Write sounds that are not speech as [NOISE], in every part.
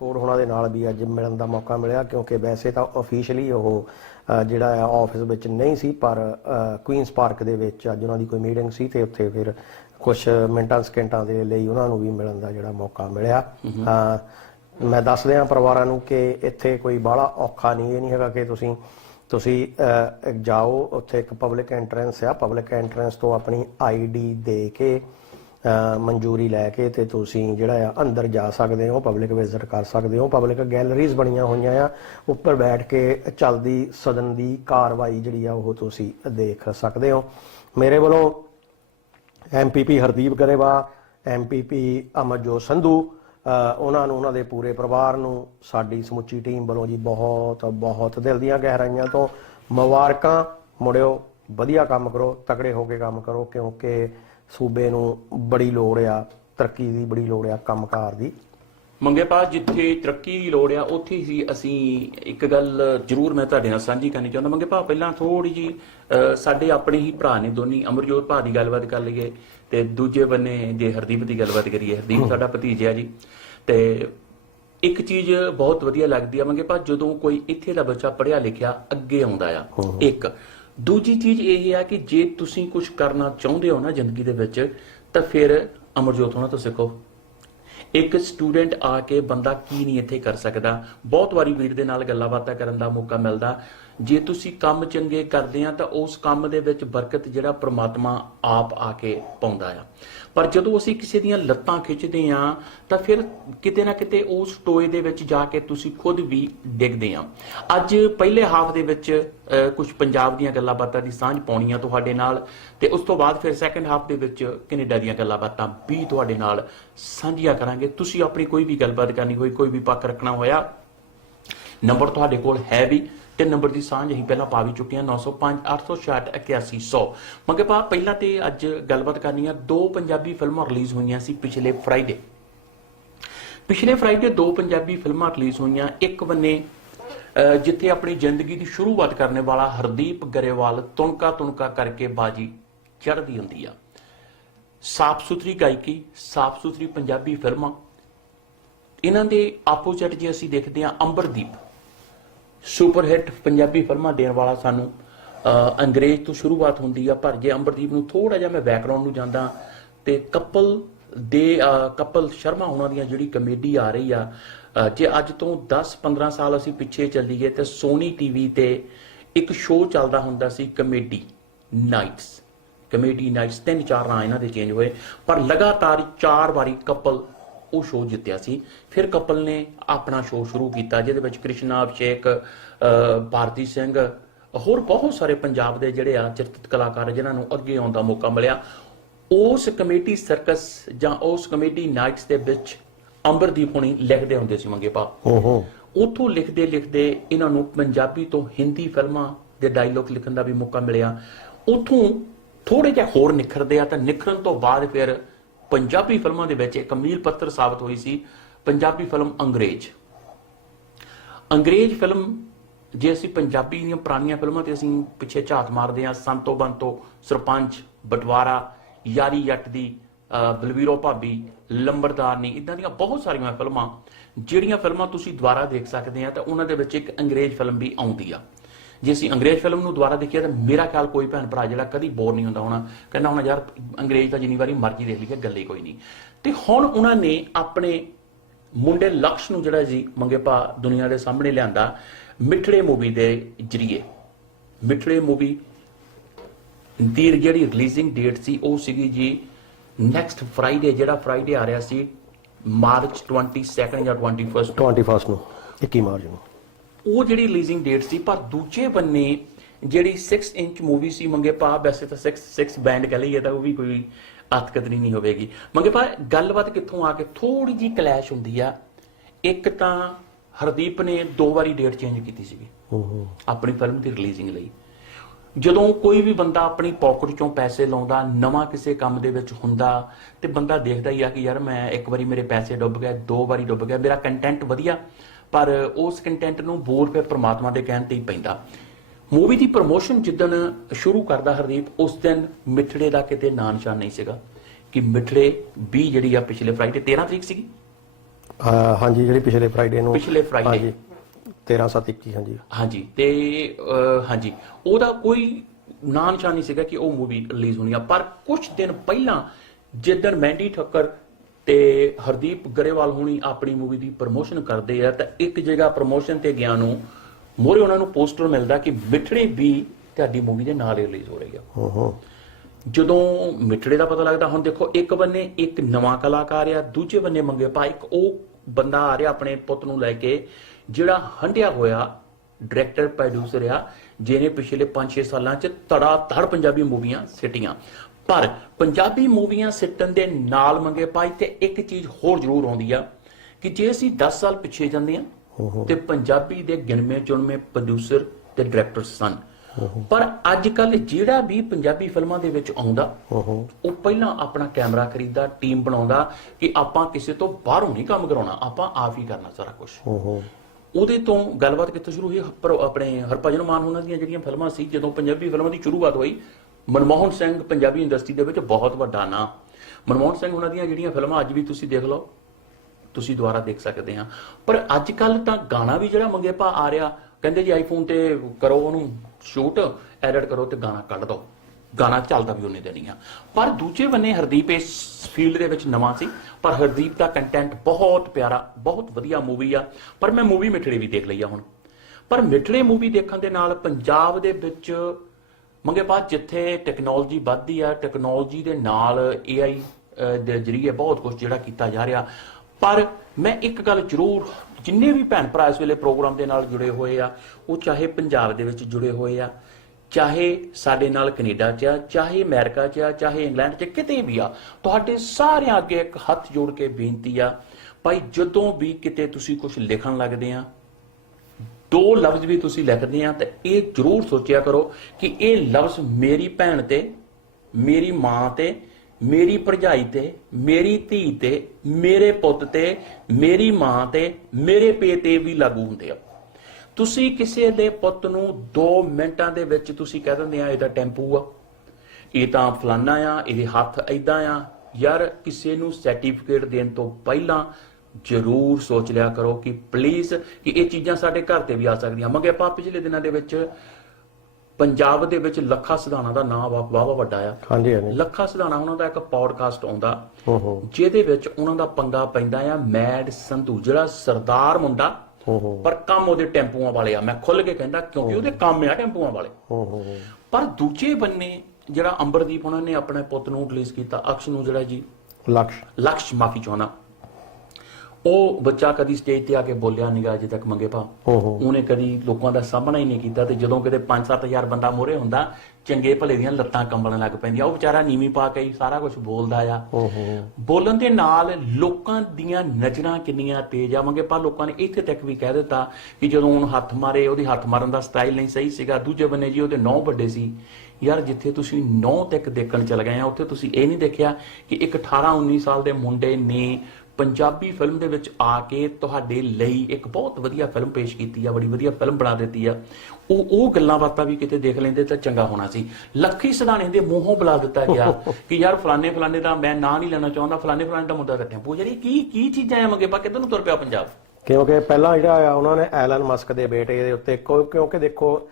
Four ਹੋਣਾ ਦੇ ਨਾਲ ਵੀ ਅੱਜ ਮਿਲਣ ਦਾ ਮੌਕਾ ਮਿਲਿਆ ਕਿਉਂਕਿ ਵੈਸੇ ਤਾਂ ਅਫੀਸ਼ੀਅਲੀ ਉਹ ਜਿਹੜਾ ਆ ਆਫਿਸ ਵਿੱਚ ਨਹੀਂ ਸੀ ਪਰ ਕੁਈਨਸ ਪਾਰਕ ਦੇ ਵਿੱਚ ਅੱਜ ਉਹਨਾਂ ਦੀ ਕੋਈ ਮੀਟਿੰਗ ਸੀ ਤੇ ਉੱਥੇ ਫਿਰ ਕੁਝ ਮਿੰਟਾਂ ਸਕਿੰਟਾਂ ਦੇ ਲਈ ਉਹਨਾਂ ਨੂੰ ਵੀ ਮਿਲਣ ਦਾ ਜਿਹੜਾ ਮੌਕਾ ਮਿਲਿਆ। ਮੈਂ ਦੱਸ ਦਿਆਂ ਪਰਿਵਾਰਾਂ ਨੂੰ ਕਿ ਇੱਥੇ ਕੋਈ ਬਾਹਲਾ ਔਖਾ ਨਹੀਂ ਇਹ ਨਹੀਂ ਹੈਗਾ ਕਿ ਤੁਸੀਂ ਤੁਸੀਂ ਜਾਓ ਉੱਥੇ ਇੱਕ ਪਬਲਿਕ ਐਂਟਰੈਂਸ ਆ। ਪਬਲਿਕ ਐਂਟਰੈਂਸ ਤੋਂ ਆਪਣੀ ਆਈਡੀ ਦੇ ਕੇ ਮਨਜ਼ੂਰੀ ਲੈ ਕੇ ਤੇ ਤੁਸੀਂ ਜਿਹੜਾ ਆ ਅੰਦਰ ਜਾ ਸਕਦੇ ਹੋ ਪਬਲਿਕ ਵਿਜ਼ਿਟ ਕਰ ਸਕਦੇ ਹੋ। ਪਬਲਿਕ ਗੈਲਰੀਜ਼ ਬਣੀਆਂ ਹੋਈਆਂ ਆ। ਉੱਪਰ ਬੈਠ ਕੇ ਚੱਲਦੀ ਸਦਨ ਦੀ ਕਾਰਵਾਈ ਜਿਹੜੀ ਆ, ਉਹ ਤੁਸੀਂ ਦੇਖ ਸਕਦੇ ਹੋ। ਮੇਰੇ ਵੱਲੋਂ ਐਮਪੀਪੀ ਹਰਦੀਪ ਗਰੇਵਾ ਐਮਪੀਪੀ ਅਮਰਜੋਤ ਸੰਧੂ ਉਹਨਾਂ ਨੂੰ, ਉਹਨਾਂ ਦੇ ਪੂਰੇ ਪਰਿਵਾਰ ਨੂੰ, ਸਾਡੀ ਸਮੁੱਚੀ ਟੀਮ ਵੱਲੋਂ ਜੀ ਬਹੁਤ ਬਹੁਤ ਦਿਲ ਦੀਆਂ ਗਹਿਰਾਈਆਂ ਤੋਂ ਮੁਬਾਰਕਾਂ। ਮੁੜਿਓ ਵਧੀਆ ਕੰਮ ਕਰੋ, ਤਕੜੇ ਹੋ ਕੇ ਕੰਮ ਕਰੋ, ਕਿਉਂਕਿ ਸੂਬੇ ਨੂੰ ਬੜੀ ਲੋੜ ਆ ਤਰੱਕੀ ਦੀ ਬੜੀ ਲੋੜ ਆ ਕੰਮਕਾਰ ਦੀ। ਮੰਗੇ ਪਾ ਜਿੱਥੇ ਤਰੱਕੀ ਦੀ ਲੋੜ ਆ ਉੱਥੇ ਹੀ ਅਸੀਂ ਇੱਕ ਗੱਲ ਜ਼ਰੂਰ ਮੈਂ ਤੁਹਾਡੇ ਨਾਲ ਸਾਂਝੀ ਕਰਨੀ ਚਾਹੁੰਦਾ। ਮੰਗੇ ਪਾ ਪਹਿਲਾਂ ਥੋੜੀ ਜੀ ਸਾਡੇ ਆਪਣੇ ਹੀ ਭਰਾ ਨੇ ਦੋਨੀ ਅਮਰਜੋਤ ਭਾ ਦੀ ਗੱਲਬਾਤ ਕਰ ਲਈਏ ਤੇ ਦੂਜੇ ਬੰਨੇ ਜੇ ਹਰਦੀਪ ਦੀ ਗੱਲਬਾਤ ਕਰੀਏ। ਹਰਦੀਪ ਸਾਡਾ ਭਤੀਜਾ ਜੀ। ਤੇ ਇੱਕ ਚੀਜ਼ ਬਹੁਤ ਵਧੀਆ ਲੱਗਦੀ ਆ। ਮੰਗੇ ਪਾ ਜਦੋਂ ਕੋਈ ਇੱਥੇ ਦਾ ਬੱਚਾ ਪੜ੍ਹਿਆ ਲਿਖਿਆ ਅੱਗੇ ਆਉਂਦਾ ਆ ਇੱਕ ਦੂਜੀ ਚੀਜ਼ ਇਹ ਹੈ ਕਿ ਜੇ ਤੁਸੀਂ ਕੁਝ ਕਰਨਾ ਚਾਹੁੰਦੇ ਹੋ ਨਾ ਜ਼ਿੰਦਗੀ ਦੇ ਵਿੱਚ, ਤਾਂ ਫਿਰ ਅਮਰਜੋਤ ਹੋਣਾ ਤੋਂ ਸਿੱਖੋ। ਇੱਕ ਸਟੂਡੈਂਟ ਆ ਕੇ ਬੰਦਾ ਕੀ ਨਹੀਂ ਇੱਥੇ ਕਰ ਸਕਦਾ। ਬਹੁਤ ਵਾਰੀ ਵੀਰ ਦੇ ਨਾਲ ਗੱਲਾਂ ਬਾਤਾਂ ਕਰਨ ਦਾ ਮੌਕਾ ਮਿਲਦਾ। ਜੇ ਤੁਸੀਂ ਕੰਮ ਚੰਗੇ ਕਰਦੇ ਆ ਤਾਂ ਉਸ ਕੰਮ ਦੇ ਵਿੱਚ ਬਰਕਤ ਜਿਹੜਾ ਪ੍ਰਮਾਤਮਾ ਆਪ ਆ ਕੇ ਪਾਉਂਦਾ ਆ। ਪਰ ਜਦੋਂ ਅਸੀਂ ਕਿਸੇ ਦੀਆਂ ਲੱਤਾਂ ਖਿੱਚਦੇ ਆ, ਤਾਂ ਫਿਰ ਕਿਤੇ ਨਾ ਕਿਤੇ ਉਸ ਟੋਏ ਦੇ ਵਿੱਚ ਜਾ ਕੇ ਤੁਸੀਂ ਖੁਦ ਵੀ ਡਿੱਗਦੇ ਆ। ਅੱਜ ਪਹਿਲੇ ਹਾਫ ਦੇ ਵਿੱਚ ਕੁਝ ਪੰਜਾਬ ਦੀਆਂ ਗੱਲਾਂ ਬਾਤਾਂ ਦੀ ਸਾਂਝ ਪਾਉਣੀਆਂ ਤੁਹਾਡੇ ਨਾਲ, ਤੇ ਉਸ ਤੋਂ ਬਾਅਦ ਫਿਰ ਸੈਕੰਡ ਹਾਫ ਦੇ ਵਿੱਚ ਕੈਨੇਡਾ ਦੀਆਂ ਗੱਲਾਂ ਬਾਤਾਂ ਵੀ ਤੁਹਾਡੇ ਨਾਲ ਸਾਂਝੀਆਂ ਕਰਾਂਗੇ। ਤੁਸੀਂ ਆਪਣੀ ਕੋਈ ਵੀ ਗੱਲਬਾਤ ਕਰਨੀ ਹੋਈ, ਕੋਈ ਵੀ ਪੱਕ ਰੱਖਣਾ ਹੋਇਆ, ਨੰਬਰ ਤੁਹਾਡੇ ਕੋਲ ਹੈ ਵੀ। ਤੇ ਨੰਬਰ ਦੀ ਸਾਂਝ ਅਸੀਂ ਪਹਿਲਾਂ ਪਾ ਵੀ ਚੁੱਕੇ ਹਾਂ 905 866 8100 ਮੰਗੇ ਪਾ ਪਹਿਲਾਂ ਤੇ ਅੱਜ ਗੱਲਬਾਤ ਕਰਨੀ ਆ, ਦੋ ਪੰਜਾਬੀ ਫਿਲਮਾਂ ਰਿਲੀਜ਼ ਹੋਈਆਂ ਸੀ ਪਿਛਲੇ ਫਰਾਈਡੇ ਪਿਛਲੇ ਫਰਾਈਡੇ ਦੋ ਪੰਜਾਬੀ ਫਿਲਮਾਂ ਰਿਲੀਜ਼ ਹੋਈਆਂ, ਇੱਕ ਬੰਨੇ ਜਿੱਥੇ ਆਪਣੀ ਜ਼ਿੰਦਗੀ ਦੀ ਸ਼ੁਰੂਆਤ ਕਰਨ ਵਾਲਾ ਹਰਦੀਪ ਗਰੇਵਾਲ ਤੁਣਕਾ ਤੁਣਕਾ ਕਰਕੇ ਬਾਜੀ ਚੜ੍ਹਦੀ ਹੁੰਦੀ ਆ। ਸਾਫ਼ ਸੁਥਰੀ ਗਾਇਕੀ, ਸਾਫ਼ ਸੁਥਰੀ ਪੰਜਾਬੀ ਫਿਲਮਾਂ। ਇਹਨਾਂ ਦੇ ਆਪੋਜ਼ਿਟ ਜੇ ਅਸੀਂ ਦੇਖਦੇ ਹਾਂ ਅੰਬਰਦੀਪ ਸੁਪਰ ਹਿੱਟ ਪੰਜਾਬੀ ਫਿਲਮਾਂ ਦੇਣ ਵਾਲਾ ਸਾਨੂੰ ਅੰਗਰੇਜ਼ ਤੋਂ ਸ਼ੁਰੂਆਤ ਹੁੰਦੀ ਆ, ਪਰ ਜੇ ਅੰਬਰਦੀਪ ਨੂੰ ਥੋੜਾ ਜਿਹਾ ਮੈਂ ਬੈਕਗ੍ਰਾਉਂਡ ਨੂੰ ਜਾਂਦਾ, ਤੇ ਕਪਲ ਦੇ ਕਪਲ ਸ਼ਰਮਾ ਉਹਨਾਂ ਦੀਆਂ ਜਿਹੜੀ ਕਮੇਡੀ ਆ ਰਹੀ ਆ ਜੇ ਅੱਜ ਤੋਂ 10-15 ਸਾਲ ਅਸੀਂ ਪਿੱਛੇ ਚੱਲੀਏ, ਤੇ ਸੋਨੀ ਟੀਵੀ ਤੇ ਇੱਕ ਸ਼ੋਅ ਚੱਲਦਾ ਹੁੰਦਾ ਸੀ ਕਮੇਡੀ ਨਾਈਟਸ ਕਮੇਡੀ ਨਾਈਟਸ ਤਿੰਨ ਚਾਰ ਨਾਂ ਇਹਨਾਂ ਦੇ ਚੇਂਜ ਹੋਏ, ਪਰ ਲਗਾਤਾਰ ਚਾਰ ਵਾਰੀ ਕਪਲ ਉਹ ਸ਼ੋਅ ਜਿੱਤਿਆ ਸੀ। ਫਿਰ ਕਪਲ ਨੇ ਆਪਣਾ ਸ਼ੋਅ ਸ਼ੁਰੂ ਕੀਤਾ ਜਿਹਦੇ ਵਿੱਚ ਕ੍ਰਿਸ਼ਨਾ ਅਭਿਸ਼ੇਕ ਭਾਰਤੀ ਸਿੰਘ ਹੋਰ ਬਹੁਤ ਸਾਰੇ ਪੰਜਾਬ ਦੇ ਜਿਹੜੇ ਆ ਚਿਰਤਿਤ ਕਲਾਕਾਰ ਜਿਨ੍ਹਾਂ ਨੂੰ ਅੱਗੇ ਆਉਣ ਦਾ ਮੌਕਾ ਮਿਲਿਆ। ਉਸ ਕਮੇਟੀ ਸਰਕਸ ਜਾਂ ਉਸ ਕਮੇਡੀ ਨਾਈਟਸ ਦੇ ਵਿੱਚ ਅੰਬਰਦੀਪ ਹੁਣੀ ਲਿਖਦੇ ਹੁੰਦੇ ਸੀ ਮੰਗੇ ਪਾ ਓਹੋ। ਉਥੋਂ ਲਿਖਦੇ ਲਿਖਦੇ ਇਹਨਾਂ ਨੂੰ ਪੰਜਾਬੀ ਤੋਂ ਹਿੰਦੀ ਫਿਲਮਾਂ ਦੇ ਡਾਇਲੌਗ ਲਿਖਣ ਦਾ ਵੀ ਮੌਕਾ ਮਿਲਿਆ। ਉਥੋਂ ਥੋੜੇ ਜਿਹਾ ਹੋਰ ਨਿਖਰਦੇ ਆ ਤਾਂ ਨਿਖਰਨ ਤੋਂ ਬਾਅਦ ਫਿਰ ਪੰਜਾਬੀ ਫਿਲਮਾਂ ਦੇ ਵਿੱਚ ਇੱਕ ਮੀਲ ਪੱਤਰ ਸਾਬਤ ਹੋਈ ਸੀ, ਪੰਜਾਬੀ ਫਿਲਮ ਅੰਗਰੇਜ਼। ਅੰਗਰੇਜ਼ ਫਿਲਮ, ਜੇ ਅਸੀਂ ਪੰਜਾਬੀ ਦੀਆਂ ਪੁਰਾਣੀਆਂ ਫਿਲਮਾਂ ਤੇ ਅਸੀਂ ਪਿੱਛੇ ਝਾਤ ਮਾਰਦੇ ਹਾਂ, ਸੰਤੋ ਬੰਤੋ, ਸਰਪੰਚ, ਬਟਵਾਰਾ, ਯਾਰੀ ਜੱਟ ਦੀ ਅਹ ਬਲਵੀਰੋ ਭਾਬੀ ਲੰਬੜਦਾਰਨੀ ਇਦਾਂ ਦੀਆਂ ਬਹੁਤ ਸਾਰੀਆਂ ਫਿਲਮਾਂ, ਜਿਹੜੀਆਂ ਫਿਲਮਾਂ ਤੁਸੀਂ ਦੁਬਾਰਾ ਦੇਖ ਸਕਦੇ ਆ ਤਾਂ ਉਹਨਾਂ ਦੇ ਵਿੱਚ ਇੱਕ ਅੰਗਰੇਜ਼ ਫਿਲਮ ਵੀ ਆਉਂਦੀ ਆ। ਜੇ ਅਸੀਂ ਅੰਗਰੇਜ਼ ਫਿਲਮ ਨੂੰ ਦੁਬਾਰਾ ਦੇਖੀਏ ਤਾਂ ਮੇਰਾ ਖਿਆਲ ਕੋਈ ਭੈਣ ਭਰਾ ਜਿਹੜਾ ਕਦੀ ਬੋਰ ਨਹੀਂ ਹੁੰਦਾ ਹੋਣਾ। ਕਹਿੰਦਾ ਹੁਣ, ਯਾਰ, ਅੰਗਰੇਜ਼ ਤਾਂ ਜਿੰਨੀ ਵਾਰੀ ਮਰਜ਼ੀ ਦੇਖ ਲਈਏ, ਗੱਲੇ ਕੋਈ ਨਹੀਂ। ਤੇ ਹੁਣ ਉਹਨਾਂ ਨੇ ਆਪਣੇ ਮੁੰਡੇ ਲਕਸ਼ ਨੂੰ ਜਿਹੜਾ ਜੀ ਮੰਗੇ ਭਾ ਦੁਨੀਆ ਦੇ ਸਾਹਮਣੇ ਲਿਆਂਦਾ, ਮਿੱਠੜੇ ਮੂਵੀ ਦੇ ਜਰੀਏ। ਮਿੱਠੜੇ ਮੂਵੀ ਦੀ ਜਿਹੜੀ ਰਿਲੀਜ਼ਿੰਗ ਡੇਟ ਸੀ, ਉਹ ਸੀਗੀ ਜੀ ਨੈਕਸਟ ਫਰਾਈਡੇ ਜਿਹੜਾ ਫਰਾਈਡੇ ਆ ਰਿਹਾ ਸੀ, ਮਾਰਚ 22 ਜਾਂ 21 21 ਨੂੰ 21 ਮਾਰਚ ਨੂੰ। ਉਹ ਜਿਹੜੀ ਰਿਲੀਜ਼ਿੰਗ ਡੇਟ ਸੀ ਪਰ ਦੂਜੇ ਬੰਨੇ ਜਿਹੜੀ 6 ਇੰਚ ਮੂਵੀ ਸੀ ਮੰਗੇ ਪਾ ਵੈਸੇ ਤਾਂ 6 6 ਬੈਂਡ ਕਹ ਲਈਏ ਤਾਂ ਉਹ ਵੀ ਕੋਈ ਅਤਕਦਰੀ ਨਹੀਂ ਹੋਵੇਗੀ। ਮੰਗੇ ਪਾ ਗੱਲਬਾਤ ਕਿੱਥੋਂ ਆ ਕੇ ਥੋੜੀ ਜੀ ਕਲੈਸ਼ ਹੁੰਦੀ ਆ। ਇੱਕ ਤਾਂ ਹਰਦੀਪ ਨੇ ਦੋ ਵਾਰੀ ਡੇਟ ਚੇਂਜ ਕੀਤੀ ਸੀਗੀ। ਓਹੋ ਆਪਣੀ ਫਿਲਮ ਦੀ ਰਿਲੀਜ਼ਿੰਗ ਲਈ। ਜਦੋਂ ਕੋਈ ਵੀ ਬੰਦਾ ਆਪਣੀ ਪਾਕਟ ਚੋਂ ਪੈਸੇ ਲਾਉਂਦਾ ਨਵਾਂ ਕਿਸੇ ਕੰਮ ਦੇ ਵਿੱਚ ਹੁੰਦਾ ਤੇ ਬੰਦਾ ਦੇਖਦਾ ਹੀ ਆ ਕਿ ਯਾਰ ਮੈਂ ਇੱਕ ਵਾਰੀ ਮੇਰੇ ਪੈਸੇ ਡੁੱਬ ਗਏ ਦੋ ਵਾਰੀ ਡੁੱਬ ਗਿਆ ਮੇਰਾ ਕੰਟੈਂਟ ਵਧੀਆ। ਪਰ ਉਸ ਕੰਟੈਂਟ ਨੂੰ ਬੋਰ ਫਿਰ ਪ੍ਰਮਾਤਮਾ ਦੇ ਕਹਿਣ ਤੇ ਹੀ ਪੈਂਦਾ। ਮੂਵੀ ਦੀ ਪ੍ਰੋਮੋਸ਼ਨ ਜਿੱਦਣ ਸ਼ੁਰੂ ਕਰਦਾ ਹਰਦੀਪ ਉਸ ਦਿਨ ਮਿੱਠੜੇ ਦਾ ਕਿਤੇ ਨਾਂ ਨਿਸ਼ਾਨ ਨਹੀਂ ਸੀਗਾ ਕਿ ਮਿੱਠੜੇ 20 ਜਿਹੜੀ ਆ ਪਿਛਲੇ ਫਰਾਈਡੇ 13 ਤਰੀਕ ਸੀਗੀ? ਹਾਂਜੀ ਜਿਹੜੀ ਪਿਛਲੇ ਫਰਾਈਡੇ ਨੂੰ ਪਿਛਲੇ। ਹਾਂਜੀ 13 7 21 ਹਾਂਜੀ। ਹਾਂਜੀ ਤੇ ਹਾਂਜੀ ਉਹਦਾ ਕੋਈ ਨਾਂ ਨਿਸ਼ਾਨ ਨਹੀਂ ਸੀਗਾ ਕਿ ਉਹ ਮੂਵੀ ਰਿਲੀਜ਼ ਹੋਣੀ ਆ। ਪਰ ਕੁਝ ਦਿਨ ਪਹਿਲਾਂ ਜਿੱਦਣ ਮੈਂਡੀ ਠੱਕਰ ਤੇ ਹਰਦੀਪ ਗਰੇਵਾਲ ਹੁਣੀ ਆਪਣੀ ਮੂਵੀ ਦੀ ਪ੍ਰਮੋਸ਼ਨ ਕਰਦੇ ਆ ਤਾਂ ਇੱਕ ਜਗ੍ਹਾ ਪ੍ਰਮੋਸ਼ਨ ਤੇ ਗਿਆ ਨੂੰ ਮੋਰੇ ਉਹਨਾਂ ਨੂੰ ਪੋਸਟਰ ਮਿਲਦਾ ਕਿ ਮਿੱਠੜੇ ਵੀ ਤੁਹਾਡੀ ਮੂਵੀ ਦੇ ਨਾਲ ਰਿਲੀਜ਼ ਹੋ ਰਹੀ ਆ। ਹੂੰ ਹੂੰ ਜਦੋਂ ਮਿੱਠੜੇ ਦਾ ਪਤਾ ਲੱਗਦਾ ਹੁਣ ਦੇਖੋ ਇੱਕ ਬੰਨੇ ਇੱਕ ਨਵਾਂ ਕਲਾਕਾਰ ਆ ਦੂਜੇ ਬੰਨੇ ਮੰਗੇ ਪਾ ਇੱਕ ਉਹ ਬੰਦਾ ਆ ਰਿਹਾ ਆਪਣੇ ਪੁੱਤ ਨੂੰ ਲੈ ਕੇ ਜਿਹੜਾ ਹੰਡਿਆ ਹੋਇਆ ਡਾਇਰੈਕਟਰ ਪ੍ਰੋਡਿਊਸਰ ਆ ਜਿਹਨੇ ਪਿਛਲੇ 5-6 ਸਾਲਾਂ 'ਚ ਤੜਾ ਤੜ ਪੰਜਾਬੀ ਮੂਵੀਆਂ ਸਿੱਟੀਆਂ। ਪਰ ਪੰਜਾਬੀ ਮੂਵੀਆਂ ਸਿੱਟਣ ਦੇ ਨਾਲ ਮੰਗੇ ਪਾਈ ਤੇ ਇੱਕ ਚੀਜ਼ ਹੋਰ ਜ਼ਰੂਰ ਆਉਂਦੀ ਆ ਕਿ ਜੇ ਅਸੀਂ 10 ਸਾਲ ਪਿੱਛੇ ਜਾਂਦੇ ਆ ਤੇ ਪੰਜਾਬੀ ਦੇ ਗਿਣਵੇਂ ਚੁਣਵੇਂ ਪ੍ਰੋਡਿਊਸਰ ਤੇ ਡਾਇਰੈਕਟਰ ਸਨ। ਪਰ ਅੱਜ ਕੱਲ ਜਿਹੜਾ ਵੀ ਪੰਜਾਬੀ ਫਿਲਮਾਂ ਦੇ ਵਿੱਚ ਆਉਂਦਾ ਉਹ ਪਹਿਲਾਂ ਆਪਣਾ ਕੈਮਰਾ ਖਰੀਦਦਾ ਟੀਮ ਬਣਾਉਂਦਾ ਕਿ ਆਪਾਂ ਕਿਸੇ ਤੋਂ ਬਾਹਰੋਂ ਨਹੀਂ ਕੰਮ ਕਰਾਉਣਾ ਆਪਾਂ ਆਪ ਹੀ ਕਰਨਾ ਸਾਰਾ ਕੁਝ ਉਹਦੇ ਤੋਂ ਗੱਲਬਾਤ ਕਿੱਥੋਂ ਸ਼ੁਰੂ ਹੋਈ? ਆਪਣੇ ਹਰਭਜਨ ਮਾਨ ਉਹਨਾਂ ਦੀਆਂ ਜਿਹੜੀਆਂ ਫਿਲਮਾਂ ਸੀ ਜਦੋਂ ਪੰਜਾਬੀ ਫਿਲਮਾਂ ਦੀ ਸ਼ੁਰੂਆਤ ਹੋਈ ਮਨਮੋਹਨ ਸਿੰਘ ਪੰਜਾਬੀ ਇੰਡਸਟਰੀ ਦੇ ਵਿੱਚ ਬਹੁਤ ਵੱਡਾ ਨਾਂ ਮਨਮੋਹਨ ਸਿੰਘ ਉਹਨਾਂ ਦੀਆਂ ਜਿਹੜੀਆਂ ਫਿਲਮਾਂ ਅੱਜ ਵੀ ਤੁਸੀਂ ਦੇਖ ਲਓ, ਤੁਸੀਂ ਦੁਬਾਰਾ ਦੇਖ ਸਕਦੇ ਆ ਪਰ ਅੱਜ ਕੱਲ ਤਾਂ ਗਾਣਾ ਵੀ ਜਿਹੜਾ ਮੰਗੇ ਭਾ ਆ ਰਿਹਾ, ਕਹਿੰਦੇ ਜੀ ਆਈਫੋਨ ਤੇ ਕਰੋ ਉਹਨੂੰ ਸ਼ੂਟ ਐਡਿਟ ਕਰੋ ਤੇ ਗਾਣਾ ਕੱਢ ਦਿਓ ਗਾਣਾ ਚੱਲਦਾ ਵੀ ਉਹਨੇ ਦੇਣੀ ਆ। ਪਰ ਦੂਜੇ ਬੰਨੇ ਹਰਦੀਪ ਇਸ ਫੀਲਡ ਦੇ ਵਿੱਚ ਨਵਾਂ ਸੀ, ਪਰ ਹਰਦੀਪ ਦਾ ਕੰਟੈਂਟ ਬਹੁਤ ਪਿਆਰਾ, ਬਹੁਤ ਵਧੀਆ ਮੂਵੀ ਆ। ਪਰ ਮੈਂ ਮੂਵੀ ਮਿੱਠੜੇ ਵੀ ਦੇਖ ਲਈ ਆ ਹੁਣ। ਪਰ ਮਿੱਠੜੇ ਮੂਵੀ ਦੇਖਣ ਦੇ ਨਾਲ ਪੰਜਾਬ ਦੇ ਵਿੱਚ ਮੰਗੇ ਬਾਅਦ ਜਿੱਥੇ ਟੈਕਨੋਲੋਜੀ ਵੱਧਦੀ ਆ ਟੈਕਨੋਲੋਜੀ ਦੇ ਨਾਲ AI ਦੇ ਜ਼ਰੀਏ ਬਹੁਤ ਕੁਝ ਜਿਹੜਾ ਕੀਤਾ ਜਾ ਰਿਹਾ। ਪਰ ਮੈਂ ਇੱਕ ਗੱਲ ਜ਼ਰੂਰ, ਜਿੰਨੇ ਵੀ ਭੈਣ ਭਰਾ ਇਸ ਵੇਲੇ ਪ੍ਰੋਗਰਾਮ ਦੇ ਨਾਲ ਜੁੜੇ ਹੋਏ ਆ, ਉਹ ਚਾਹੇ ਪੰਜਾਬ ਦੇ ਵਿੱਚ ਜੁੜੇ ਹੋਏ ਆ, ਚਾਹੇ ਸਾਡੇ ਨਾਲ ਕੈਨੇਡਾ 'ਚ ਆ, ਚਾਹੇ ਅਮਰੀਕਾ 'ਚ ਆ, ਚਾਹੇ ਇੰਗਲੈਂਡ 'ਚ, ਕਿਤੇ ਵੀ ਆ, ਤੁਹਾਡੇ ਸਾਰਿਆਂ ਅੱਗੇ ਇੱਕ ਹੱਥ ਜੋੜ ਕੇ ਬੇਨਤੀ ਆ, ਭਾਈ ਜਦੋਂ ਵੀ ਕਿਤੇ ਤੁਸੀਂ ਕੁਝ ਲਿਖਣ ਲੱਗਦੇ ਆ ਦੋ ਲਫ਼ਜ਼ ਵੀ ਤੁਸੀਂ ਲਿਖਦੇ ਆ ਤਾਂ ਇਹ ਜ਼ਰੂਰ ਸੋਚਿਆ ਕਰੋ ਕਿ ਇਹ ਲਫ਼ਜ਼ ਮੇਰੀ ਭੈਣ ਤੇ, ਮੇਰੀ ਮਾਂ ਤੇ, ਮੇਰੀ ਭਰਜਾਈ ਤੇ, ਮੇਰੀ ਧੀ ਤੇ, ਮੇਰੇ ਪੁੱਤ ਤੇ, ਮੇਰੀ ਮਾਂ ਤੇ, ਮੇਰੇ ਪੇ ਤੇ ਵੀ ਲਾਗੂ ਹੁੰਦੇ ਆ। ਤੁਸੀਂ ਕਿਸੇ ਦੇ ਪੁੱਤ ਨੂੰ 2 ਮਿੰਟਾਂ ਦੇ ਵਿੱਚ ਤੁਸੀਂ ਕਹਿ ਦਿੰਦੇ ਆ ਤਾਂ ਟੈਂਪੂ ਆ, ਇਹ ਤਾਂ ਫਲਾਨਾ ਆ ਇਹਦੇ ਹੱਥ ਐਦਾਂ ਆ, ਯਾਰ ਕਿਸੇ ਨੂੰ ਸਰਟੀਫਿਕੇਟ ਦੇਣ ਤੋਂ ਪਹਿਲਾਂ ਜ਼ਰੂਰ ਸੋਚ ਲਿਆ ਕਰੋ ਕਿ ਪਲੀਜ਼ ਕਿ ਇਹ ਚੀਜ਼ਾਂ ਸਾਡੇ ਘਰ ਤੇ ਵੀ ਆ ਸਕਦੀਆਂ। ਮੰਗੇ ਆਪਾਂ ਪਿਛਲੇ ਦਿਨਾਂ ਦੇ ਵਿੱਚ ਪੰਜਾਬ ਦੇ ਵਿੱਚ ਲੱਖਾ ਸਿਧਾਣਾ ਦਾ ਨਾਮ ਵਾਵਾ ਵੱਡਾ ਆ। ਹਾਂਜੀ ਹਾਂਜੀ। ਲੱਖਾ ਸਿਧਾਣਾ ਉਹਨਾਂ ਦਾ ਇੱਕ ਪੌਡਕਾਸਟ ਆਉਂਦਾ। ਹੂੰ ਹੂੰ। ਜਿਹਦੇ ਵਿੱਚ ਉਹਨਾਂ ਦਾ ਪੰਗਾ ਪੈਂਦਾ ਆ ਮੈਡ ਸੰਧੂ ਜਿਹੜਾ ਸਰਦਾਰ ਮੁੰਡਾ ਪਰ ਕੰਮ ਉਹਦੇ ਟੈਂਪੂਆਂ ਵਾਲੇ ਆ। ਮੈਂ ਖੁੱਲ ਕੇ ਕਹਿੰਦਾ ਕਿਉਂਕਿ ਉਹਦੇ ਕੰਮ ਆ ਟੈਂਪੂਆਂ ਵਾਲੇ। ਹੂੰ ਹੂੰ ਹੂੰ। ਪਰ ਦੂਜੇ ਬੰਨੇ ਜਿਹੜਾ ਅੰਬਰਦੀਪ ਉਹਨਾਂ ਨੇ ਆਪਣੇ ਪੁੱਤ ਨੂੰ ਰਿਲੀਜ਼ ਕੀਤਾ ਅਕਸ਼ ਨੂੰ ਜਿਹੜਾ ਜੀ ਲਕਸ਼। ਲਕਸ਼ ਮਾਫੀ ਚਾਹਣਾ ਉਹ ਬੱਚਾ ਕਦੀ ਸਟੇਜ ਤੇ ਆ ਕੇ ਬੋਲਿਆ ਨਿਗਾ ਅਜੇ ਤੱਕ ਮੰਗੇ ਭਾ ਉਹਨੇ ਕਦੀ ਲੋਕਾਂ ਦਾ ਸਾਹਮਣਾ ਹੀ ਨਹੀਂ ਕੀਤਾ ਤੇ ਜਦੋਂ ਕਿਤੇ 5-7000 ਬੰਦਾ ਮੋਰੇ ਹੁੰਦਾ ਚੰਗੇ ਭਲੇ ਦੀਆਂ ਲੱਤਾਂ ਕੰਬਣ ਲੱਗ ਪੈਂਦੀਆਂ। ਉਹ ਵਿਚਾਰਾ ਨੀਵੀਂ ਪਾ ਕੇ ਹੀ ਸਾਰਾ ਕੁਝ ਬੋਲਦਾ ਆ। ਬੋਲਣ ਦੇ ਨਾਲ ਲੋਕਾਂ ਦੀਆਂ ਨਜ਼ਰਾਂ ਕਿੰਨੀਆਂ ਤੇਜ਼ ਆਵਾਂਗੇ ਪਰ ਲੋਕਾਂ ਨੇ ਇੱਥੇ ਤੱਕ ਵੀ ਕਹਿ ਦਿੱਤਾ ਕਿ ਜਦੋਂ ਉਹਨੂੰ ਹੱਥ ਮਾਰੇ ਉਹਦੀ ਹੱਥ ਮਾਰਨ ਦਾ ਸਟਾਈਲ ਨਹੀਂ ਸਹੀ ਸੀਗਾ। ਦੂਜੇ ਬੰਨੇ ਜੀ ਉਹਦੇ ਨੌ ਵੱਡੇ ਸੀ। ਯਾਰ ਜਿੱਥੇ ਤੁਸੀਂ ਨੌ ਤੱਕ ਦੇਖਣ ਚਲ ਗਏ ਆ ਉੱਥੇ ਤੁਸੀਂ ਇਹ ਨਹੀਂ ਦੇਖਿਆ ਕਿ ਇੱਕ 18 19 ਸਾਲ ਦੇ ਮੁੰਡੇ ਨੇ ਪੰਜਾਬੀ ਫਿਲਮ ਦੇ ਵਿੱਚ ਆ ਕੇ ਤੁਹਾਡੇ ਲਈ ਇੱਕ ਬਹੁਤ ਵਧੀਆ ਫਿਲਮ ਪੇਸ਼ ਕੀਤੀ ਆ ਬੜੀ ਵਧੀਆ ਫਿਲਮ ਬਣਾ ਦਿੱਤੀ ਆ। ਉਹ ਉਹ ਗੱਲਾਂ ਬਾਤਾਂ ਵੀ ਕਿਤੇ ਦੇਖ ਲੈਂਦੇ ਤਾਂ ਚੰਗਾ ਹੋਣਾ ਸੀ। ਲੱਖੀ ਸਦਾਣੇ ਦੇ ਮੂੰਹੋਂ ਬੁਲਾ ਦਿੱਤਾ ਗਿਆ [LAUGHS] ਕਿ ਯਾਰ ਫਲਾਣੇ ਫਲਾਣੇ ਦਾ ਮੈਂ ਨਾਂ ਨਹੀਂ ਲੈਣਾ ਚਾਹੁੰਦਾ ਫਲਾਣੇ ਫਲਾਣੇ ਦਾ ਮੁੰਡਾ ਰੱਖਿਆ। ਪੂ ਯਾਰ ਇਹ ਕੀ ਕੀ ਚੀਜ਼ਾਂ ਆ ਮੰਗੇ? ਪਾ ਕਿੱਧਰ ਨੂੰ ਤੁਰ ਪਿਆ ਪੰਜਾਬ। ਕਿਉਂਕਿ ਪਹਿਲਾਂ ਜਿਹੜਾ ਆ ਉਹਨਾਂ ਨੇ ਐਲਨ ਮਸਕ ਦੇ ਬੇਟੇ ਦੇ ਉੱਤੇ ਕਿਉਂ- ਕਿਉਂਕਿ ਦੇਖੋ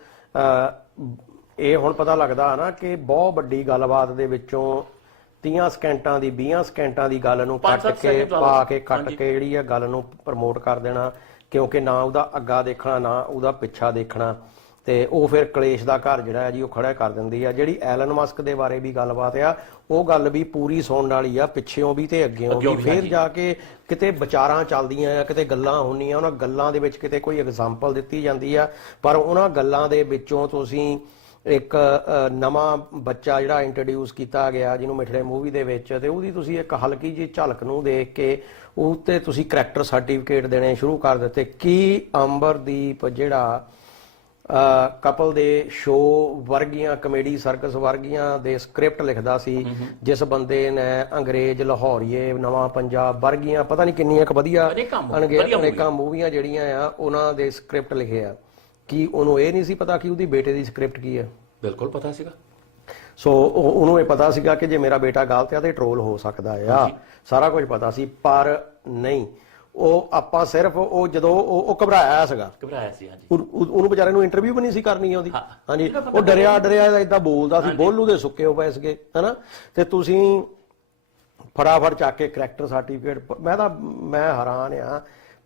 ਇਹ ਹੁਣ ਪਤਾ ਲੱਗਦਾ ਨਾ ਕਿ ਬਹੁਤ ਵੱਡੀ ਗੱਲਬਾਤ ਦੇ ਵਿੱਚੋਂ 30 ਸਕਿੰਟਾਂ ਦੀ 20 ਸਕਿੰਟਾਂ ਦੀ ਗੱਲ ਨੂੰ ਕੱਟ ਕੇ। ਪਾ ਕੇ ਕੱਟ। ਕੇ ਜਿਹੜੀ ਆ ਗੱਲ ਨੂੰ ਪ੍ਰਮੋਟ ਕਰ ਦੇਣਾ ਕਿਉਂਕਿ ਨਾ ਉਹਦਾ ਅੱਗਾ ਦੇਖਣਾ ਨਾ ਉਹਦਾ ਪਿੱਛਾ ਦੇਖਣਾ ਤੇ ਉਹ ਫਿਰ ਕਲੇਸ਼ ਦਾ ਘਰ ਜਿਹੜਾ ਹੈ ਜੀ ਉਹ ਖੜਾ ਕਰ ਦਿੰਦੀ ਆ ਜਿਹੜੀ ਐਲਨ ਮਸਕ ਦੇ ਬਾਰੇ ਵੀ ਗੱਲਬਾਤ ਆ ਉਹ ਗੱਲ ਵੀ ਪੂਰੀ ਸੁਣਨ ਵਾਲੀ ਆ ਪਿੱਛੇੋਂ ਵੀ ਤੇ ਅੱਗੇੋਂ ਵੀ ਫਿਰ। ਜਾ ਕੇ ਕਿਤੇ ਵਿਚਾਰਾਂ ਚੱਲਦੀਆਂ ਆ ਕਿਤੇ ਗੱਲਾਂ ਹੁੰਦੀਆਂ ਉਹਨਾਂ ਗੱਲਾਂ ਦੇ ਵਿੱਚ ਕਿਤੇ ਕੋਈ ਐਗਜ਼ਾਮਪਲ ਦਿੱਤੀ ਜਾਂਦੀ ਆ ਪਰ ਉਹਨਾਂ ਗੱਲਾਂ ਦੇ ਵਿੱਚੋਂ ਤੁਸੀਂ ਇੱਕ ਨਵਾਂ ਬੱਚਾ ਜਿਹੜਾ ਇੰਟਰੋਡਿਊਸ ਕੀਤਾ ਗਿਆ ਜਿਹਨੂੰ ਮਿਠੜੇ ਮੂਵੀ ਦੇ ਵਿੱਚ ਤੇ ਉਹਦੀ ਤੁਸੀਂ ਇੱਕ ਹਲਕੀ ਜਿਹੀ ਝਲਕ ਨੂੰ ਦੇਖ ਕੇ ਉਹ ਤੇ ਤੁਸੀਂ ਕਰੈਕਟਰ ਸਰਟੀਫਿਕੇਟ ਦੇਣੇ ਸ਼ੁਰੂ ਕਰ ਦਿੱਤੇ। ਕੀ ਅੰਬਰਦੀਪ ਜਿਹੜਾ ਕਪਲ ਦੇ ਸ਼ੋਅ ਵਰਗੀਆਂ ਕਮੇਡੀ ਸਰਕਸ ਵਰਗੀਆਂ ਦੇ ਸਕ੍ਰਿਪਟ ਲਿਖਦਾ ਸੀ ਜਿਸ ਬੰਦੇ ਨੇ ਅੰਗਰੇਜ਼ ਲਾਹੌਰੀਏ ਨਵਾਂ ਪੰਜਾਬ ਵਰਗੀਆਂ ਪਤਾ ਨਹੀਂ ਕਿੰਨੀਆਂ ਕੁ ਵਧੀਆ ਅਨੇਕਾਂ ਮੂਵੀਆਂ ਜਿਹੜੀਆਂ ਆ ਉਹਨਾਂ ਦੇ ਸਕ੍ਰਿਪਟ ਲਿਖੇ ਆ। ਕੀ ਉਹਨੂੰ ਇਹ ਨਹੀਂ ਸੀ ਪਤਾ ਕਿ ਉਹਦੀ ਬੇਟੇ ਦੀ ਸਕ੍ਰਿਪਟ ਕੀ ਹੈ। ਬਿਲਕੁਲ ਪਤਾ ਸੀਗਾ। ਸੋ ਉਹ- ਉਹਨੂੰ ਇਹ ਪਤਾ ਸੀਗਾ ਕਿ ਜੇ ਮੇਰਾ ਬੇਟਾ ਗਲਤ ਆ ਤੇ ਟ੍ਰੋਲ ਹੋ ਸਕਦਾ ਆ। ਸਾਰਾ ਕੁਝ ਪਤਾ ਸੀ ਪਰ ਨਹੀਂ। ਉਹ ਆਪਾਂ ਸਿਰਫ ਉਹ ਜਦੋਂ ਉਹ ਘਬਰਾਇਆ ਸੀਗਾ। ਘਬਰਾਇਆ ਸੀ ਹਾਂਜੀ। ਉਹ- ਉਹ- ਉਹਨੂੰ ਵਿਚਾਰੇ ਨੂੰ ਇੰਟਰਵਿਊ ਵੀ ਨਹੀਂ ਸੀ ਕਰਨੀ ਉਹਦੀ ਹਾਂ। ਹਾਂਜੀ। ਉਹ ਡਰਿਆ ਡਰਿਆ ਇਦਾਂ ਬੋਲਦਾ ਸੀ ਬੋਲੂ ਦੇ ਸੁੱਕੇ ਹੋ ਪਏ ਸੀਗੇ ਹਨਾ? ਤੇ ਤੁਸੀਂ ਫਟਾਫਟ ਚੱਕ ਕੇ ਕਰੈਕਟਰ ਸਰਟੀਫਿਕੇਟ ਮੈਂ ਤਾਂ ਮੈਂ ਹੈਰਾਨ ਆ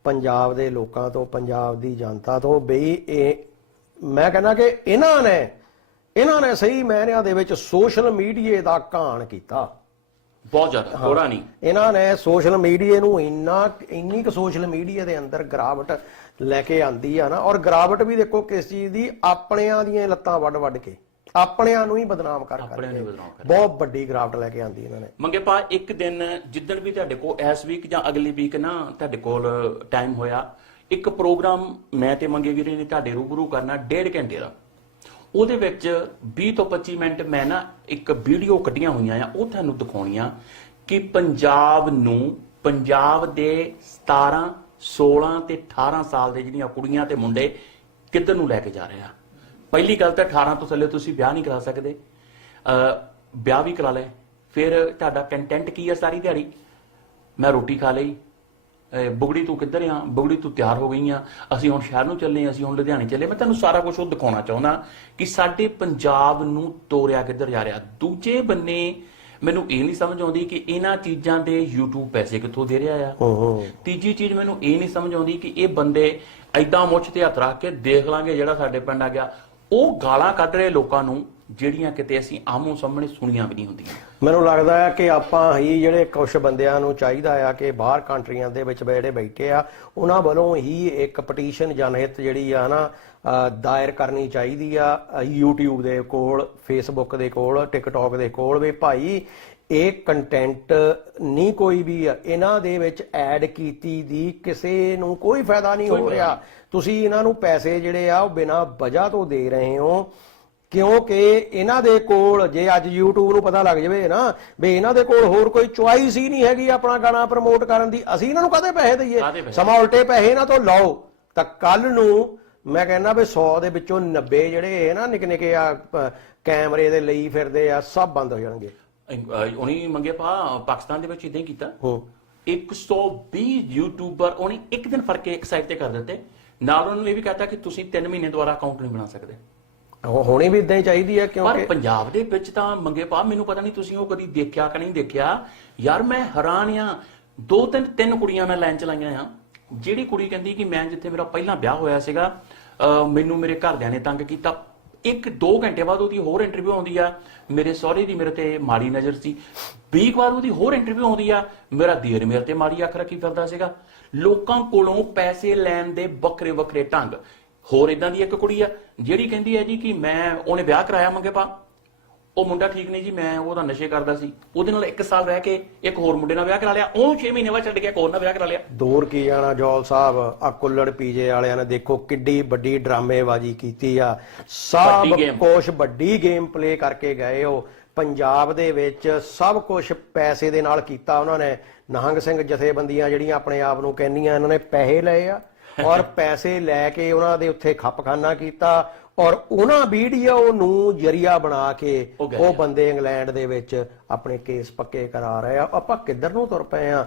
ਪੰਜਾਬ ਦੇ ਲੋਕਾਂ ਤੋਂ ਪੰਜਾਬ ਦੀ ਜਨਤਾ ਤੋਂ ਬਈ ਇਹ ਮੈਂ ਕਹਿੰਦਾ ਕਿ ਇਹਨਾਂ ਨੇ ਇਹਨਾਂ ਨੇ ਸਹੀ ਮਾਇਨਿਆਂ ਦੇ ਵਿੱਚ ਸੋਸ਼ਲ ਮੀਡੀਆ ਦਾ ਕਾਣ ਕੀਤਾ। ਬਹੁਤ ਜ਼ਿਆਦਾ ਥੋੜਾ ਨਹੀਂ। ਇਹਨਾਂ ਨੇ ਸੋਸ਼ਲ ਮੀਡੀਆ ਨੂੰ ਇੰਨਾ ਇੰਨੀ ਕੁ ਸੋਸ਼ਲ ਮੀਡੀਆ ਦੇ ਅੰਦਰ ਗਰਾਵਟ ਲੈ ਕੇ ਆਂਦੀ ਆ ਨਾ ਔਰ ਗਰਾਵਟ ਵੀ ਦੇਖੋ ਕਿਸ ਚੀਜ਼ ਦੀ? ਆਪਣਿਆਂ ਦੀਆਂ ਲੱਤਾਂ ਵੱਡ ਵੱਡ ਕੇ। ਆਪਣਿਆਂ ਨੂੰ ਹੀ ਬਦਨਾਮ ਕਰ ਆਪਣਿਆਂ ਨੂੰ ਬਦਨਾਮ ਕਰ ਬਹੁਤ ਵੱਡੀ ਗਰਾਵਟ ਲੈ ਕੇ ਆਂਦੀ ਇਹਨਾਂ ਨੇ। ਮੰਗੇ ਪਾ ਇੱਕ ਦਿਨ ਜਿੱਦਣ ਵੀ ਤੁਹਾਡੇ ਕੋਲ ਇਸ ਵੀਕ ਜਾਂ ਅਗਲੀ ਵੀਕ ਨਾ ਤੁਹਾਡੇ ਕੋਲ ਟਾਈਮ ਹੋਇਆ ਇੱਕ ਪ੍ਰੋਗਰਾਮ ਮੈਂ ਤੇ ਮੰਗੇ ਵੀਰੇ ਨੇ ਤੁਹਾਡੇ ਰੂਬਰੂ ਕਰਨਾ ਡੇਢ ਘੰਟੇ ਦਾ। ਉਹਦੇ ਵਿੱਚ 20 ਤੋਂ 25 ਮਿੰਟ ਮੈਂ ਨਾ ਇੱਕ ਵੀਡੀਓ ਕੱਢੀਆਂ ਹੋਈਆਂ ਆ ਉਹ ਤੁਹਾਨੂੰ ਦਿਖਾਉਣੀਆਂ ਕਿ ਪੰਜਾਬ ਨੂੰ ਪੰਜਾਬ ਦੇ 17 16 ਤੇ 18 ਸਾਲ ਦੇ ਜਿਹੜੀਆਂ ਕੁੜੀਆਂ ਤੇ ਮੁੰਡੇ ਕਿੱਧਰ ਨੂੰ ਲੈ ਕੇ ਜਾ ਰਹੇ ਆ। ਪਹਿਲੀ ਗੱਲ ਤਾਂ 18 ਤੋਂ ਥੱਲੇ ਤੁਸੀਂ ਵਿਆਹ ਨਹੀਂ ਕਰਾ ਸਕਦੇ। ਅਹ ਵਿਆਹ ਵੀ ਕਰਾ ਲੈ। ਫਿਰ ਤੁਹਾਡਾ ਕੰਟੈਂਟ ਕੀ ਹੈ ਸਾਰੀ ਦਿਹਾੜੀ? ਮੈਂ ਰੋਟੀ ਖਾ ਲਈ। ਬੁਗੜੀ ਤੂੰ ਕਿੱਧਰ ਆ? ਬੁਗੜੀ ਤੂੰ ਤਿਆਰ ਹੋ ਗਈ ਆ। ਅਸੀਂ ਹੁਣ ਸ਼ਹਿਰ ਨੂੰ ਚੱਲੇ ਆ ਅਸੀਂ ਹੁਣ ਲੁਧਿਆਣੇ ਚੱਲੇ ਮੈਂ ਤੁਹਾਨੂੰ ਸਾਰਾ ਕੁਝ ਉਹ ਦਿਖਾਉਣਾ ਚਾਹੁੰਦਾ ਕਿ ਸਾਡੇ ਪੰਜਾਬ ਨੂੰ ਤੋਰਿਆ ਕਿੱਧਰ ਜਾ ਰਿਹਾ। ਦੂਜੇ ਬੰਨੇ ਮੈਨੂੰ ਇਹ ਨਹੀਂ ਸਮਝ ਆਉਂਦੀ ਕਿ ਇਹਨਾਂ ਚੀਜ਼ਾਂ ਦੇ YouTube ਪੈਸੇ ਕਿੱਥੋਂ ਦੇ ਰਿਹਾ ਆ। ਤੀਜੀ ਚੀਜ਼ ਮੈਨੂੰ ਇਹ ਨਹੀਂ ਸਮਝ ਆਉਂਦੀ ਕਿ ਇਹ ਬੰਦੇ ਐਦਾਂ ਮੁੱਛ ਤੇ ਹੱਥ ਰੱਖ ਕੇ ਦੇਖ ਲਾਂਗੇ ਜਿਹੜਾ ਸਾਡੇ ਪਿੰਡ ਆ ਗਿਆ। ਉਹ ਗਾਲਾਂ ਕੱਢ ਰਹੇ ਲੋਕਾਂ ਨੂੰ ਜਿਹੜੀਆਂ ਕਿਤੇ ਅਸੀਂ ਆਮੋ ਸਾਹਮਣੇ ਸੁਣੀਆਂ ਵੀ ਨਹੀਂ ਹੁੰਦੀਆਂ। ਮੈਨੂੰ ਲੱਗਦਾ ਹੈ ਕਿ ਆਪਾਂ ਹੀ ਜਿਹੜੇ ਕੁਝ ਬੰਦਿਆਂ ਨੂੰ ਚਾਹੀਦਾ ਆ ਕਿ ਬਾਹਰ ਕੰਟਰੀਆਂ ਦੇ ਵਿੱਚ ਜਿਹੜੇ ਬੈਠੇ ਆ, ਉਹਨਾਂ ਵੱਲੋਂ ਹੀ ਇੱਕ ਪਟੀਸ਼ਨ ਜਨਹਿਤ ਜਿਹੜੀ ਆ ਨਾ ਦਾਇਰ ਕਰਨੀ ਚਾਹੀਦੀ ਆ YouTube ਦੇ ਕੋਲ Facebook ਦੇ ਕੋਲ TikTok ਦੇ ਕੋਲ ਵੀ ਭਾਈ ਇਹ ਕੰਟੈਂਟ ਨਹੀਂ ਕੋਈ ਵੀ ਆ ਇਹਨਾਂ ਦੇ ਵਿੱਚ ਐਡ ਕੀਤੀ ਦੀ ਕਿਸੇ ਨੂੰ ਕੋਈ ਫਾਇਦਾ ਨਹੀਂ ਹੋ ਰਿਹਾ। ਤੁਸੀਂ ਇਹਨਾਂ ਨੂੰ ਪੈਸੇ ਜਿਹੜੇ ਆ ਉਹ ਬਿਨਾਂ ਵਜ੍ਹਾ ਤੋਂ ਦੇ ਰਹੇ ਹੋ ਕਿਉਂਕਿ ਇਹਨਾਂ ਦੇ ਕੋਲ ਜੇ ਅੱਜ YouTube ਨੂੰ ਪਤਾ ਲੱਗ ਜਾਵੇ ਨਾ ਵੀ ਇਹਨਾਂ ਦੇ ਕੋਲ ਹੋਰ ਕੋਈ ਚੁਆਇਸ ਹੀ ਨਹੀਂ ਹੈਗੀ ਆਪਣਾ ਗਾਣਾ ਪ੍ਰਮੋਟ ਕਰਨ ਦੀ ਅਸੀਂ ਇਹਨਾਂ ਨੂੰ ਕਦੇ ਪੈਸੇ ਦਈਏ? ਸਮਾਂ ਉਲਟੇ ਪੈਸੇ ਇਹਨਾਂ ਤੋਂ ਲਓ ਤਾਂ ਕੱਲ ਨੂੰ ਮੈਂ ਕਹਿੰਦਾ ਵੀ 100 ਦੇ ਵਿੱਚੋਂ 90 ਜਿਹੜੇ ਨਾ ਨਿੱਕੇ ਨਿੱਕੇ ਆ ਪ- ਕੈਮਰੇ ਦੇ ਲਈ ਫਿਰਦੇ ਆ ਸਭ ਬੰਦ ਹੋ ਜਾਣਗੇ। ਉਹਨੇ ਮੰਗੇ ਪਾ ਪਾਕਿਸਤਾਨ ਦੇ ਵਿੱਚ ਇਦਾਂ ਹੀ ਕੀਤਾ। ਹੂੰ। 120 ਯੂਟਿਊਬਰ ਉਹਨੇ ਇੱਕ ਦਿਨ ਫੜ ਕੇ ਇੱਕ ਸਾਈਡ ਤੇ ਕਰ ਦਿੱਤੇ। ਨਾਲ ਉਹਨਾਂ ਨੂੰ ਇਹ ਵੀ ਕਹਤਾ ਕਿ ਤੁਸੀਂ 3 ਮਹੀਨੇ ਦੁਆਰਾ ਅਕਾਊਂਟ ਨਹੀਂ ਬਣਾ ਸਕਦੇ। ਉਹ ਹੋਣੀ ਵੀ ਇਦਾਂ ਹੀ ਚਾਹੀਦੀ ਹੈ ਪਰ ਕਿਉਂਕਿ ਪੰਜਾਬ ਦੇ ਵਿੱਚ ਤਾਂ ਮੰਗੇ ਪਾ ਮੈਨੂੰ ਪਤਾ ਨਹੀਂ ਤੁਸੀਂ ਉਹ ਕਦੀ ਦੇਖਿਆ ਕਿ ਨਹੀਂ ਦੇਖਿਆ। ਯਾਰ ਮੈਂ ਹੈਰਾਨ ਆ ਦੋ ਤਿੰਨ ਤਿੰਨ ਕੁੜੀਆਂ ਮੈਂ ਲਾਈਨ ਚ ਲਾਈਆਂ ਆ। ਜਿਹੜੀ ਕੁੜੀ ਕਹਿੰਦੀ ਕਿ ਮੈਂ ਜਿੱਥੇ ਮੇਰਾ ਪਹਿਲਾਂ ਵਿਆਹ ਹੋਇਆ ਸੀਗਾ, ਅਹ, ਮੈਨੂੰ ਮੇਰੇ ਘਰਦਿਆਂ ਨੇ ਤੰਗ ਕੀਤਾ। ਇੱਕ ਦੋ ਘੰਟੇ ਬਾਅਦ ਉਹਦੀ ਹੋਰ ਇੰਟਰਵਿਊ ਆਉਂਦੀ ਆ। ਮੇਰੇ ਸਹੁਰੇ ਦੀ ਮੇਰੇ ਤੇ ਮਾੜੀ ਨਜ਼ਰ ਸੀ। ਵੀਕ ਵਾਰ ਉਹਦੀ ਹੋਰ ਇੰਟਰਵਿਊ ਆਉਂਦੀ ਆ। ਮੇਰਾ ਦੀਰ ਮੇਰੇ ਤੇ ਮਾੜੀ ਅੱਖ ਰੱਖੀ ਫਿਰਦਾ ਸੀਗਾ। ਲੋਕਾਂ ਕੋਲੋਂ ਪੈਸੇ ਲੈਣ ਦੇ ਵੱਖਰੇ ਵੱਖਰੇ ਢੰਗ। ਹੋਰ ਇਦਾਂ ਦੀ ਇੱਕ ਕੁੜੀ ਆ, ਜਿਹੜੀ ਕਹਿੰਦੀ ਹੈ ਜੀ ਕਿ ਮੈਂ ਉਹਨੇ ਵਿਆਹ ਕਰਾਇਆ ਮੰਗੇ ਪਾ। ਉਹ ਮੁੰਡਾ ਠੀਕ ਨਹੀਂ ਜੀ ਮੈਂ ਉਹਦਾ ਨਸ਼ੇ ਕਰਦਾ ਸੀ। ਉਹਦੇ ਨਾਲ 1 ਸਾਲ ਰਹਿ ਕੇ ਇੱਕ ਹੋਰ ਮੁੰਡੇ ਨਾਲ ਵਿਆਹ ਕਰਾ ਲਿਆ। ਉਹ 6 ਮਹੀਨੇ ਬਾਅਦ ਛੱਡ ਕੇ ਇੱਕ ਹੋਰ ਨਾਲ ਵਿਆਹ ਕਰਾ ਲਿਆ। ਦੂਰ ਕੀ ਜਾਣਾ ਜੌਲ ਸਾਹਿਬ ਆ ਕੁੱਲੜ ਪੀਜੇ ਵਾਲਿਆਂ ਨੇ ਦੇਖੋ ਕਿੱਡੀ ਵੱਡੀ ਡਰਾਮੇਬਾਜ਼ੀ ਕੀਤੀ ਆ। ਸਭ। ਕੁਝ ਵੱਡੀ ਗੇਮ ਪਲੇ ਕਰਕੇ ਗਏ ਹੋ ਪੰਜਾਬ ਦੇ ਵਿੱਚ ਸਭ ਕੁਝ ਪੈਸੇ ਦੇ ਨਾਲ ਕੀਤਾ ਉਹਨਾਂ ਨੇ। ਨਹੰਗ ਸਿੰਘ ਜਥੇਬੰਦੀਆਂ ਜਿਹੜੀਆਂ ਆਪਣੇ ਆਪ ਨੂੰ ਕਹਿੰਦੀਆਂ ਇਹਨਾਂ ਨੇ ਪੈਸੇ ਲਏ ਆ। ਔਰ [LAUGHS] ਪੈਸੇ ਲੈ ਕੇ ਉਹਨਾਂ ਦੇ ਉੱਥੇ ਖੱਪਖਾਨਾ ਕੀਤਾ। ਔਰ ਉਹਨਾਂ ਵੀਡੀਓ ਨੂੰ ਜਰੀਆ ਬਣਾ ਕੇ ਉਹ। ਬੰਦੇ ਇੰਗਲੈਂਡ ਦੇ ਵਿੱਚ ਆਪਣੇ ਕੇਸ ਪੱਕੇ ਕਰਾ ਰਹੇ ਆ। ਆਪਾਂ ਕਿੱਧਰ ਨੂੰ ਤੁਰ ਪਏ ਆ?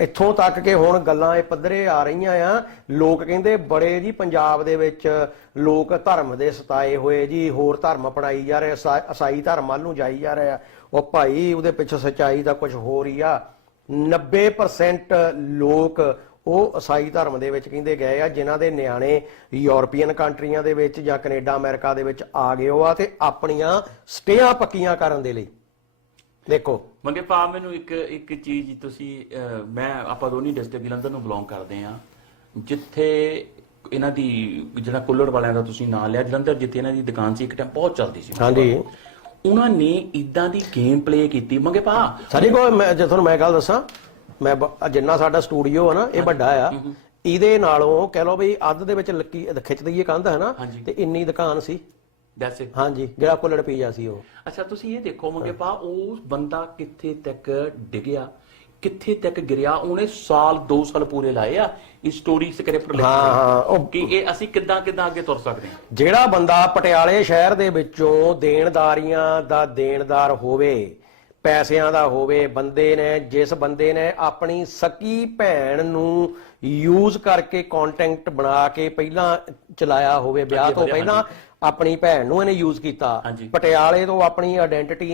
ਇੱਥੋਂ ਤੱਕ ਕਿ ਹੁਣ ਗੱਲਾਂ ਇਹ ਪੱਧਰੇ ਆ ਰਹੀਆਂ ਆ। ਲੋਕ ਕਹਿੰਦੇ ਬੜੇ ਜੀ ਪੰਜਾਬ ਦੇ ਵਿੱਚ ਲੋਕ ਧਰਮ ਦੇ ਸਤਾਏ ਹੋਏ ਜੀ। ਹੋਰ ਧਰਮ ਅਪਣਾਈ ਜਾ ਰਹੇ ਈਸਾਈ ਧਰਮ ਵੱਲ ਨੂੰ ਜਾਈ ਜਾ ਰਹੇ ਆ। ਉਹ ਭਾਈ ਉਹਦੇ ਪਿੱਛੇ ਸੱਚਾਈ ਦਾ ਕੁਝ ਹੋਰ ਹੀ ਆ। 90% ਲੋਕ ਉਹ ਈਸਾਈ ਧਰਮ ਦੇ ਵਿੱਚ ਕਹਿੰਦੇ ਗਏ ਆ ਜਿਨ੍ਹਾਂ ਦੇ ਨਿਆਣੇ ਯੂਰਪੀਅਨ ਕੰਟਰੀਆਂ ਦੇ ਵਿੱਚ ਜਾਂ ਕੈਨੇਡਾ ਅਮਰੀਕਾ ਦੇ ਵਿੱਚ ਆ ਗਏ ਉਹ ਆ ਤੇ ਆਪਣੀਆਂ ਸਟੇਆਂ ਪੱਕੀਆਂ ਕਰਨ ਦੇ ਲਈ। ਦੇਖੋ। ਮੰਗੇ ਪਾ ਮੈਨੂੰ ਇੱਕ ਇੱਕ ਚੀਜ਼ ਤੁਸੀਂ ਮੈਂ ਆਪਾਂ ਦੋਨੀ ਡਿਸਟ੍ਰਿਕਟ ਜਲੰਧਰ ਨੂੰ ਬਿਲੋਂਗ ਕਰਦੇ ਆ ਜਿੱਥੇ ਇਹਨਾਂ ਦੀ ਜਿਹੜਾ ਕੁੱਲੜ ਵਾਲਿਆਂ ਦਾ ਤੁਸੀਂ ਨਾਂ ਲਿਆ ਜਲੰਧਰ ਜਿੱਥੇ ਇਹਨਾਂ ਦੀ ਦੁਕਾਨ ਸੀ ਇੱਕ ਟਾਈਮ ਬਹੁਤ ਚੱਲਦੀ ਸੀ। ਹਾਂਜੀ। ਉਹਨਾਂ ਨੇ ਇਦਾਂ ਦੀ ਗੇਮ ਪਲੇ ਕੀਤੀ। ਮੰਗੇ ਪਾ ਸਾਡੇ ਕੋਲ ਮੈਂ ਜੇ ਤੁਹਾਨੂੰ ਮੈਂ ਗੱਲ ਦੱਸਾਂ ਮੈਂ ਬ- ਜਿੰਨਾ ਸਾਡਾ ਸਟੂਡੀਓ ਆ ਨਾ ਇਹ ਵੱਡਾ ਆ। ਇਹਦੇ ਨਾਲੋਂ ਕਹਿ ਲਓ ਵੀ ਅੱਧ ਦੇ ਵਿੱਚ ਲੱਕੀ ਖਿੱਚ ਦਈਏ ਕੰਧ ਹੈ ਨਾ ਹਾਂਜੀ। ਤੇ ਇੰਨੀ ਦੁਕਾਨ ਸੀ। ਦੈਟਸ ਇਟ ਹਾਂਜੀ ਜਿਹੜਾ ਕੁੱਲੜ ਪੀਜਾ ਸੀ ਉਹ। ਅੱਛਾ ਤੁਸੀਂ ਇਹ ਦੇਖੋ ਮੰਗੇ ਪਾ ਉਹ ਬੰਦਾ ਕਿੱਥੇ ਤੱਕ ਡਿੱਗਿਆ? ਕਿੱਥੇ ਤੱਕ ਗਿਰਿਆ? ਉਹਨੇ ਸਾਲ 2 ਸਾਲ ਪੂਰੇ ਲਾਏ ਆ। ਇਸ ਸਟੋਰੀ ਸਕ੍ਰਿਪਟ ਹਾਂ ਹਾਂ ਉਹ ਕਿ ਇਹ ਅਸੀਂ ਕਿੱਦਾਂ ਕਿੱਦਾਂ ਅੱਗੇ ਤੁਰ ਸਕਦੇ ਹਾਂ? ਜਿਹੜਾ ਬੰਦਾ ਪਟਿਆਲੇ ਸ਼ਹਿਰ ਦੇ ਵਿੱਚੋਂ ਦੇਣਦਾਰੀਆਂ ਦਾ ਦੇਣਦਾਰ ਹੋਵੇ ਪੈਸਿਆਂ ਦਾ ਹੋਵੇ ਬੰਦੇ ਨੇ ਜਿਸ ਬੰਦੇ ਨੇ ਆਪਣੀ ਸਕੀ ਭੈਣ ਨੂੰ ਯੂਜ਼ ਕਰਕੇ ਕੰਟੈਂਟ ਬਣਾ ਕੇ ਪਹਿਲਾਂ ਚਲਾਇਆ ਹੋਵੇ ਵਿਆਹ ਤੋਂ ਪਹਿਲਾਂ ਆਪਣੀ ਭੈਣ ਨੂੰ ਇਹਨੇ ਯੂਜ਼ ਕੀਤਾ। ਪਟਿਆਲੇ ਤੋਂ ਆਪਣੀ ਆਇਡੈਂਟੀਟੀ